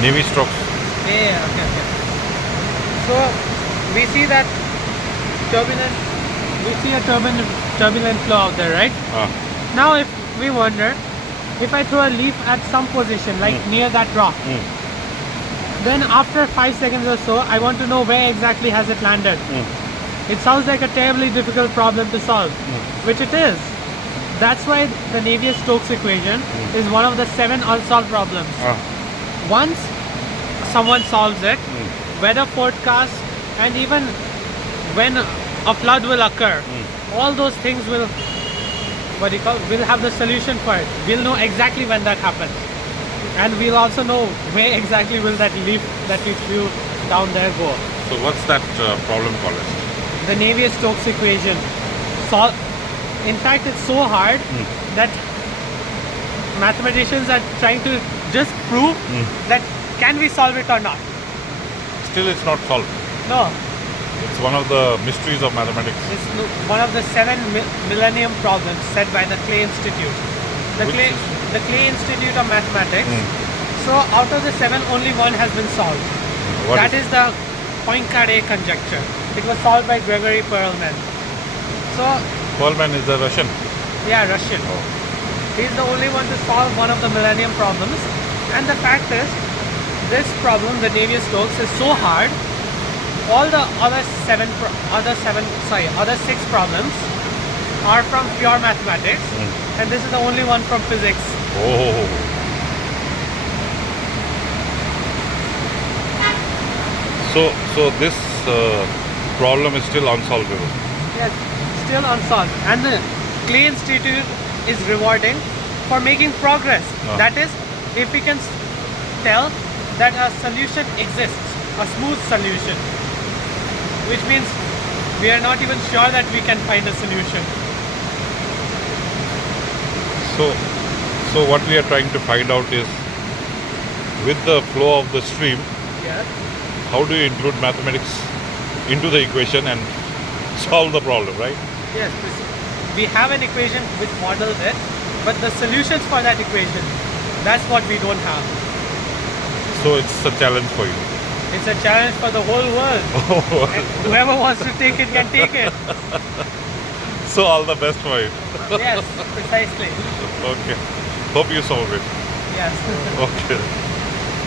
Navy strokes. Yeah, okay, okay. So we see that turbulent, we see a turbulent flow out there, right? Ah. Now if we wonder, if I throw a leaf at some position, like near that rock, then after 5 seconds or so, I want to know where exactly has it landed. It sounds like a terribly difficult problem to solve, which it is. That's why the Navier-Stokes equation is one of the 7 unsolved problems. Once someone solves it, weather forecasts, and even when a flood will occur, all those things will, we'll have the solution for it. We'll know exactly when that happens. And we'll also know where exactly will that leaf that we threw down there go. So what's that problem called? The Navier-Stokes equation. In fact, it's so hard that mathematicians are trying to just prove that can we solve it or not. Still it's not solved. No, It's one of the mysteries of mathematics. it's one of the 7 millennium problems set by the Clay Institute. The Clay Institute of Mathematics. So out of the 7, only one has been solved. What That is the Poincaré conjecture. It was solved by Gregory Perelman. So Perelman is the Russian. yeah, Russian. He's the only one to solve one of the millennium problems. And the fact is, this problem, the Navier-Stokes, is so hard. All the other 6 problems are from pure mathematics, and this is the only one from physics. Oh. So this problem is still unsolvable. Yes, still unsolved. And the Clay Institute is rewarding for making progress. That is, if we can tell that a solution exists, a smooth solution, which means we are not even sure that we can find a solution. So what we are trying to find out is, with the flow of the stream, Yes. how do you include mathematics into the equation and solve the problem, right? Yes, we have an equation which models it, but the solutions for that equation, that's what we don't have. So it's a challenge for you. It's a challenge for the whole world. And whoever wants to take it can take it. So all the best for it. Yes, precisely. Okay. Hope you solve it. Yes. Okay.